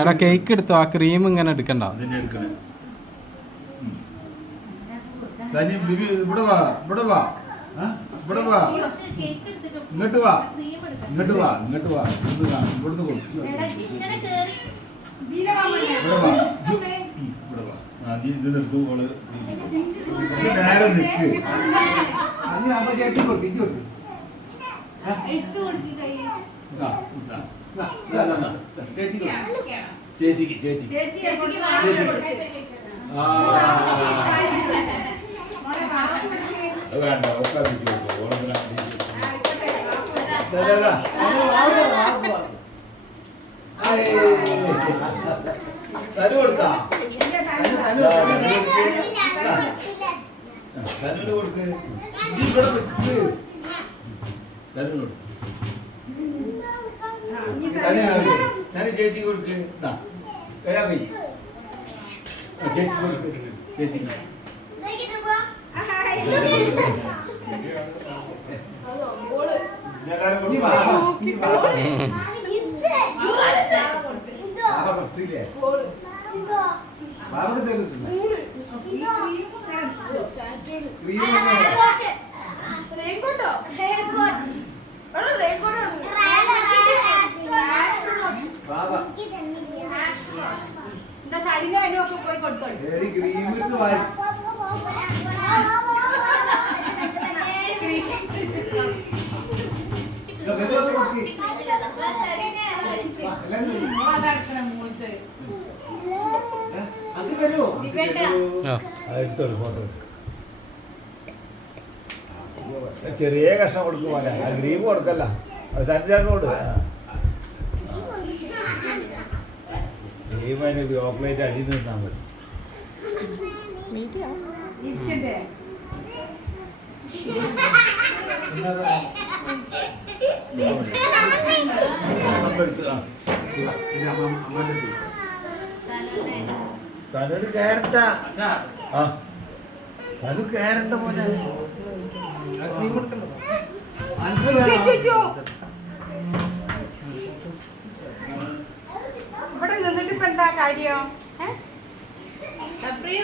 എടാ കേക്ക് എടുത്തോ, ആ ക്രീം ഇങ്ങനെ എടുക്കണ്ട. ഇവിടെ വാ, ഇവിടെ വാ, ഇവിടെ വാ, ഇങ്ങോട്ട് വാ, ഇങ്ങോട്ട് വാ, ഇങ്ങോട്ട് വാ, ഇവിടുന്ന് കൊടുക്കും. ഇത് നിർത്തും ഓള് നേരെ നിൽക്ക്. ചേച്ചിക്ക് ചേച്ചിക്ക് വേണ്ട ഒക്കെ തരു കൊടുത്താ തന്നോട് കൊടുക്ക്, ഇവിടെ വെച്ച് തന്നോട് കൊടുക്ക്. ഞാൻ ചേച്ചി കൊടുക്ക്, വരാൻ കൈ ചേച്ചി കൊടുക്ക്, ചേച്ചി പോയി കൊടുത്തോ. ചെറിയ കഷ്ണം കൊടുക്കുമല്ല, ആ ഗ്രീം കൊടുക്കല്ല, സഞ്ചാരം കൊടുക്ക. ഗ്രീം അതിന് ചോക്ലേറ്റ് അടി നിന്നാ മതി. തനൊരു ക്യാരറ്റാ, അത് ക്യാരറ്റ് പോലെ ഇവിടെ നിന്നിട്ട് ഇപ്പൊ എന്താ കാര്യം? കപ്രിയ